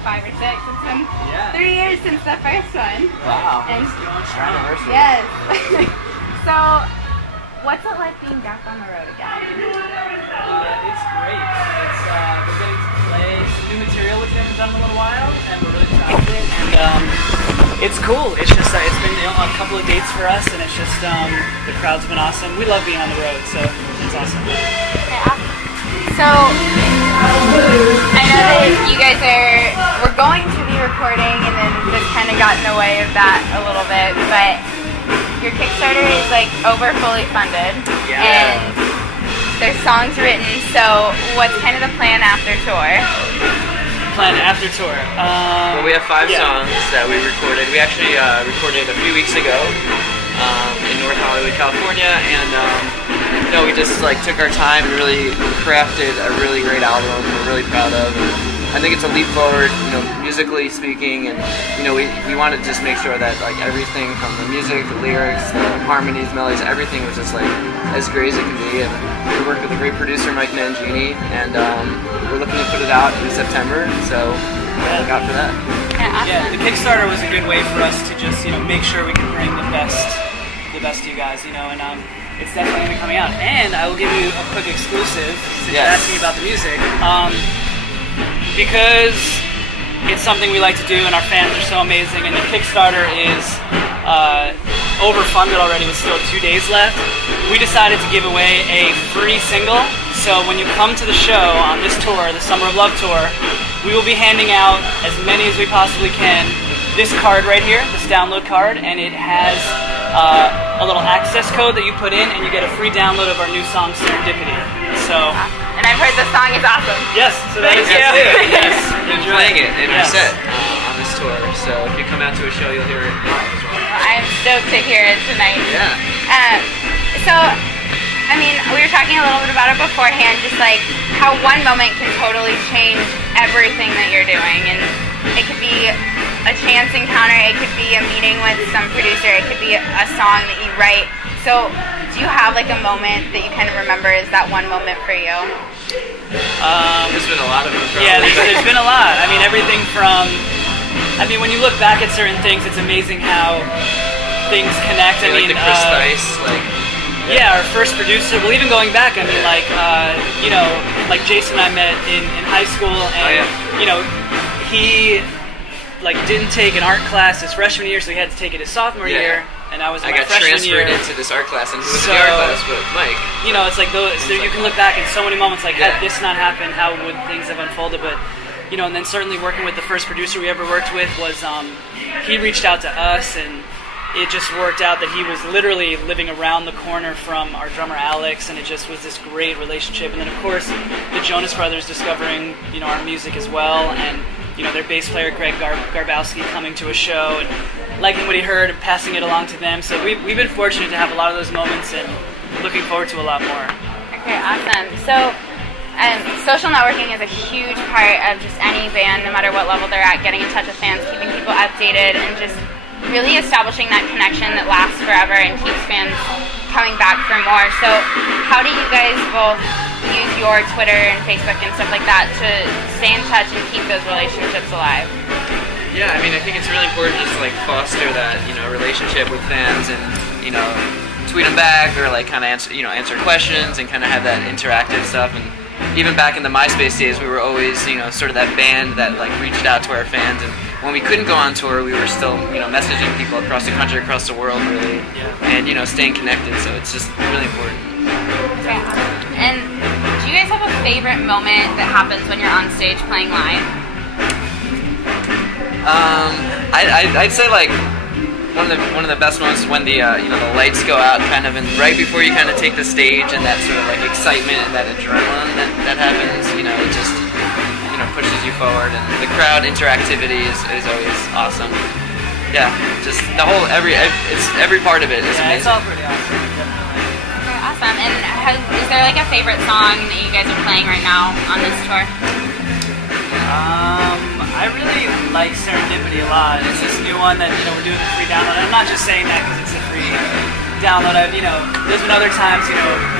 5 or 6. It's been 3 years since the first one. Wow. And anniversary. yes. So, what's it like being back on the road again? It's great. It's we're getting to play some new material which we haven't done in a little while, and we're really proud of it. And it's cool. It's just it's been a couple of dates for us, and it's just the crowd's been awesome. We love being on the road, so it's awesome. Okay, awesome. So, I know that you guys we're going to be recording, and then this kind of got in the way of that a little bit, but your Kickstarter is like fully funded, and there's songs written, so what's kind of the plan after tour? Plan after tour? Well, we have 5 songs that we recorded. We actually recorded a few weeks ago in North Hollywood, California, and we just took our time and really crafted a really great album we're really proud of. I think it's a leap forward, musically speaking, and we wanted to just make sure that everything from the music, the lyrics, the harmonies, melodies, everything was just as great as it can be. And we worked with a great producer, Mike Mangini, and we're looking to put it out in September. So look out for that. Yeah, the Kickstarter was a good way for us to just make sure we can bring the best to you guys, and it's definitely gonna be coming out. And I will give you a quick exclusive since you're asking about the music. Because it's something we like to do and our fans are so amazing, and the Kickstarter is overfunded already with still 2 days left, we decided to give away a free single. So when you come to the show on this tour, the Summer of Love tour, we will be handing out as many as we possibly can this card right here, this download card, and it has a little access code that you put in and you get a free download of our new song Serendipity. So, and I've heard the song is awesome. Yes, so thank you. Yes, we're playing it in our set on this tour, so if you come out to a show, you'll hear it live as well. I'm stoked to hear it tonight. Yeah. So, I mean, we were talking a little bit about it beforehand, just how one moment can totally change everything that you're doing, and it could be a chance encounter, it could be a meeting with some producer, it could be a song that you write. So, do you have a moment that you kind of remember is that one moment for you? There's been a lot of them. Yeah, there's been a lot. I mean, everything from, when you look back at certain things, it's amazing how things connect. Yeah, the Chris Dice, Yeah, our first producer. Well, even going back, Jason and I met in high school, and he didn't take an art class his freshman year, so he had to take it his sophomore year. And I was in my freshman year. I got transferred into this art class, and who was in the art class but Mike? It's those. So you can look back in so many moments, had this not happened, how would things have unfolded? But and then certainly working with the first producer we ever worked with was he reached out to us, and it just worked out that he was literally living around the corner from our drummer Alex, and it just was this great relationship. And then of course the Jonas Brothers discovering our music as well, and their bass player Greg Garbowski coming to a show and liking what he heard and passing it along to them. So we've been fortunate to have a lot of those moments, and looking forward to a lot more. Okay, awesome. So social networking is a huge part of just any band, no matter what level they're at, getting in touch with fans, keeping people updated, and just really establishing that connection that lasts forever and keeps fans coming back for more. So how do you guys both use your Twitter and Facebook and stuff like that to stay in touch and keep those relationships alive? Yeah, I think it's really important just to foster that relationship with fans, and tweet them back, or kind of answer questions, and kind of have that interactive stuff. And even back in the MySpace days, we were always sort of that band that reached out to our fans, and when we couldn't go on tour, we were still messaging people across the country, across the world, really, and staying connected. So it's just really important. Okay. And do you guys have a favorite moment that happens when you're on stage playing live? I'd say one of the best moments is when the the lights go out, kind of, and right before you kind of take the stage, and that sort of excitement and that adrenaline that happens. It just pushes you forward, and the crowd interactivity is always awesome. Yeah, just the whole every part of it is amazing. It's all pretty awesome. Okay, awesome. And is there a favorite song that you guys are playing right now on this tour? I really like Serendipity a lot. It's this new one that we're doing the free download. And I'm not just saying that because it's a free download. There's been other times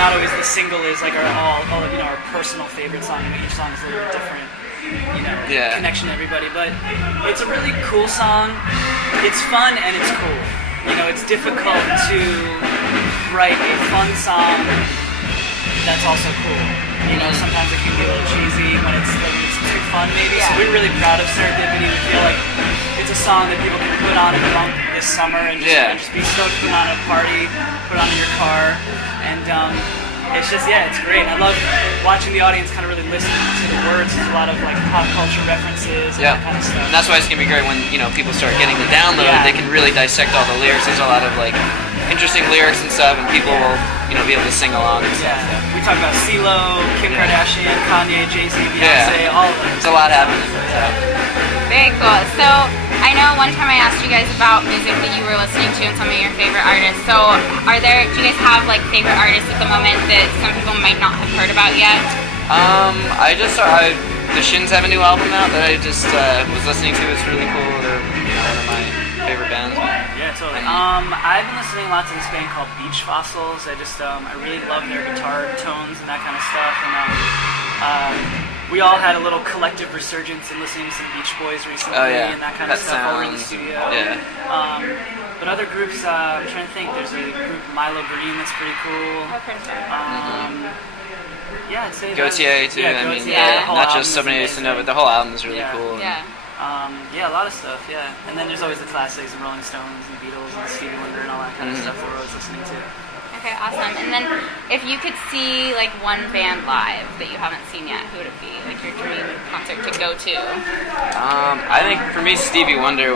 not always the single is all of our personal favorite song. Each song is a little bit different. connection to everybody. But it's a really cool song. It's fun and it's cool. It's difficult to write a fun song that's also cool. Sometimes it can be a little cheesy when it's too fun maybe. So we're really proud of Serendipity. We feel like it's a song that people can put on in the month this summer and just be stoked to put on at a party, put on in your car, and it's just, it's great. I love watching the audience kind of really listen to the words. There's a lot of like pop culture references and that kind of stuff. And that's why it's gonna be great when people start getting the download. They can really dissect all the lyrics. There's a lot of like interesting lyrics and stuff, and people will be able to sing along. And stuff. We talk about CeeLo, Kim Kardashian, Kanye, Jay-Z, Beyonce, all of them. There's a lot happening. Very cool. So I know one time I asked you guys about music that you were listening to and some of your favorite artists. So do you guys have like favorite artists at the moment that some people might not have heard about yet? I just saw the Shins have a new album out that I just was listening to. It's really cool. They're one of my favorite bands. Yeah, totally. I've been listening a lot to this band called Beach Fossils. I really love their guitar tones and that kind of stuff. And we all had a little collective resurgence in listening to some Beach Boys recently and that kind of stuff over in the studio. Yeah. But other groups, I'm trying to think. There's a group Milo Green that's pretty cool. I'd say Gautier too. Not just Somebody Needs to Know, but the whole album is really cool. A lot of stuff. And then there's always the classics, the Rolling Stones, and the Beatles, and Stevie Wonder, and all that kind of stuff that we're always listening to. Okay, awesome. And then, if you could see like one band live that you haven't seen yet, who would it be? Like your dream concert to go to? I think for me, Stevie Wonder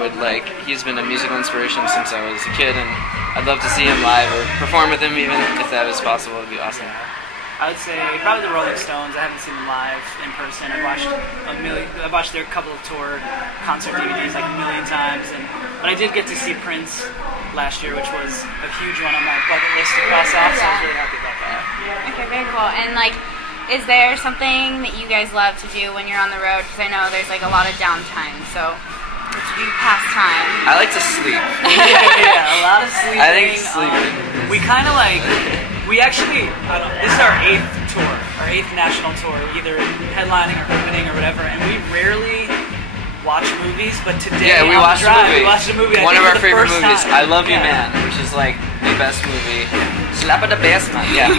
he's been a musical inspiration since I was a kid, and I'd love to see him live or perform with him, even if that was possible. It'd be awesome. I would say probably the Rolling Stones. I haven't seen them live in person. I've watched their couple of tour concert DVDs like a million times, but I did get to see Prince last year, which was a huge one on my bucket list to cross off. So I was really happy about that. Okay, very cool. And is there something that you guys love to do when you're on the road? Because I know there's a lot of downtime. So what do you pass time? I like to sleep. A lot of sleeping. I think sleeping. We kind of we actually, this is our 8th tour, our 8th national tour, either headlining or opening or whatever, and we rarely watch movies, but today we watched a movie. One of our favorite movies, I Love You Man, which is the best movie. Slap at the best man. Yeah.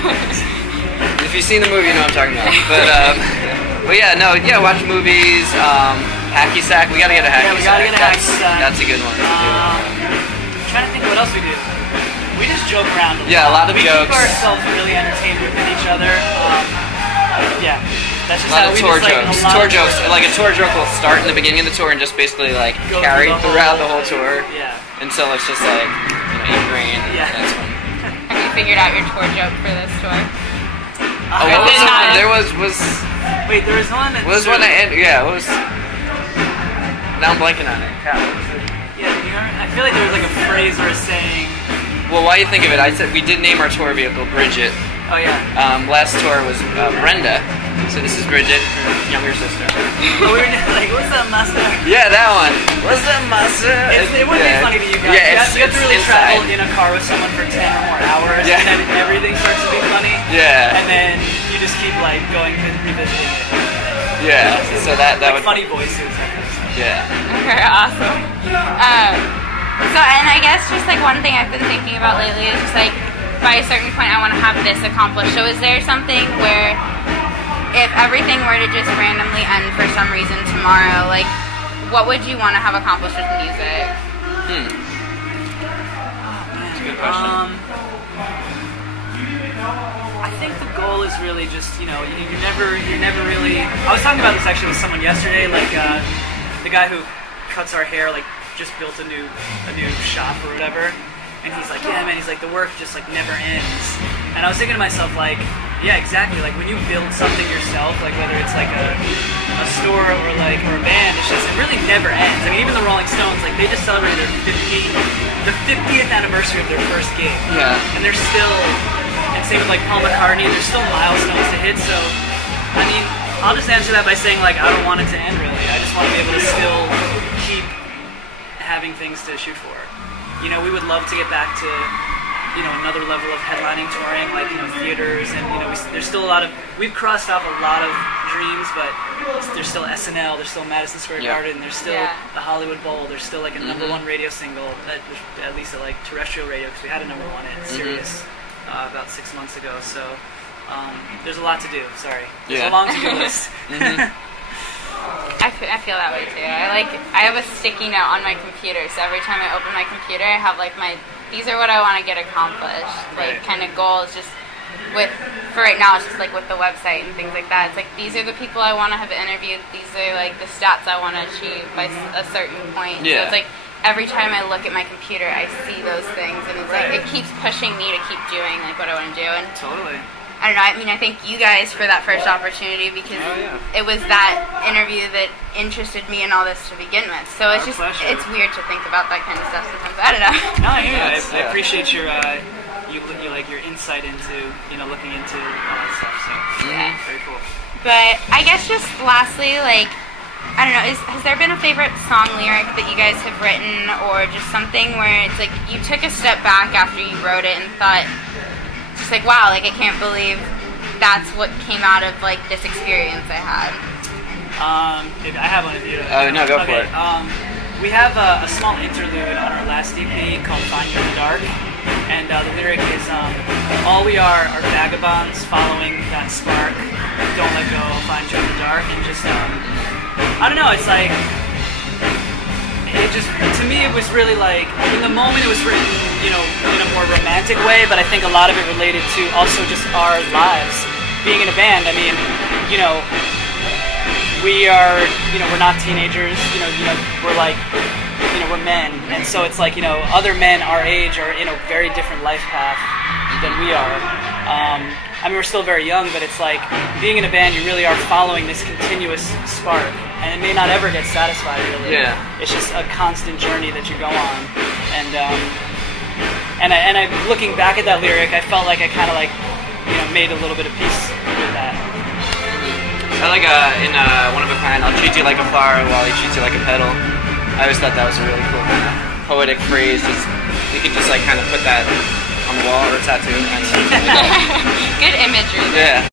If you've seen the movie, you know what I'm talking about. But watch movies. Hacky sack. We gotta get a hacky sack. We gotta get a hacky sack. That's a good one. I'm trying to think what else we do. We just joke around a lot. Yeah, a lot of jokes. We keep ourselves really entertained within each other. That's just a lot of tour jokes. Tour jokes. Like a tour joke will start in the beginning of the tour and just basically carry throughout the whole tour. Yeah. Until it's just ingrained. Yeah. That's fun. Have you figured out your tour joke for this tour? There was Wait, there was one. What was? Now I'm blanking on it. I feel like there was a phrase or a saying. Well, while you think of it, I said we did name our tour vehicle Bridget. Oh yeah. Last tour was Brenda, so this is Bridget, her younger sister. We were what's that mustard? Yeah, that one. What's that mustard? It would be funny to you guys. Yeah, you have to really travel in a car with someone for 10 or more hours, and then everything starts to be funny. Yeah. And then you just keep going and revisiting it. Yeah. So that would funny voices. Yeah. Okay, awesome. And I guess just one thing I've been thinking about lately is just by a certain point I want to have this accomplished. So is there something where if everything were to just randomly end for some reason tomorrow, what would you want to have accomplished with music? That's a good question. I think the goal is really just, you're never really. I was talking about this actually with someone yesterday, the guy who cuts our hair, just built a new shop or whatever, and he's like, yeah man, he's like, the work just never ends. And I was thinking to myself, yeah, exactly, when you build something yourself, whether it's a store or a band, it's just, it really never ends. I mean, even the Rolling Stones, they just celebrated the 50th anniversary of their first gig. Yeah. And they're still, and same with Paul McCartney, there's still milestones to hit. So I mean, I'll just answer that by saying I don't want it to end really. I just want to be able to still keep having things to shoot for. We would love to get back to another level of headlining touring, theaters, and there's still we've crossed off a lot of dreams, but there's still SNL, there's still Madison Square Garden, there's still the Hollywood Bowl, there's still like a #1 radio single, at least at like terrestrial radio, because we had a #1 at Sirius about 6 months ago. So there's a lot to do. Sorry, there's a long to-do list. I feel that way too. I have a sticky note on my computer, so every time I open my computer, I have like these are what I want to get accomplished, like kind of goals. Just for right now, it's just like with the website and things like that. It's like these are the people I want to have interviewed. These are like the stats I want to achieve by a certain point. So it's like every time I look at my computer, I see those things, and it's like it keeps pushing me to keep doing like what I want to do. And totally. I don't know. I mean, I thank you guys for that first opportunity because it was that interview that interested me in all this to begin with. So it's it's weird to think about that kind of stuff sometimes. I don't know. No, I hear you. I appreciate your your insight into looking into all that stuff. So very cool. But I guess just lastly, like I don't know, has there been a favorite song lyric that you guys have written, or just something where it's like you took a step back after you wrote it and thought, just like, wow, like I can't believe that's what came out of like this experience I had. I have one of you. No, go for it. We have a small interlude on our last EP called "Find You in the Dark," and the lyric is, "All we are vagabonds following that spark. Don't let go. Find you in the dark." And just I don't know. It's like to me it was really like in the moment it was written in a more romantic way, but I think a lot of it related to also just our lives being in a band. I mean, we are we're not teenagers. We're like we're men, and so it's like other men our age are in a very different life path than we are. I mean, we're still very young, but it's like being in a band, you really are following this continuous spark, and it may not ever get satisfied, really. Yeah. It's just a constant journey that you go on, and I looking back at that lyric, I felt like I kind of made a little bit of peace with that. I like in One of a Kind, I'll treat you like a flower while he treats you like a petal. I always thought that was a really cool kind of poetic phrase. You could just like kind of put that on the wall or a tattoo. Kind of. Good imagery. Yeah.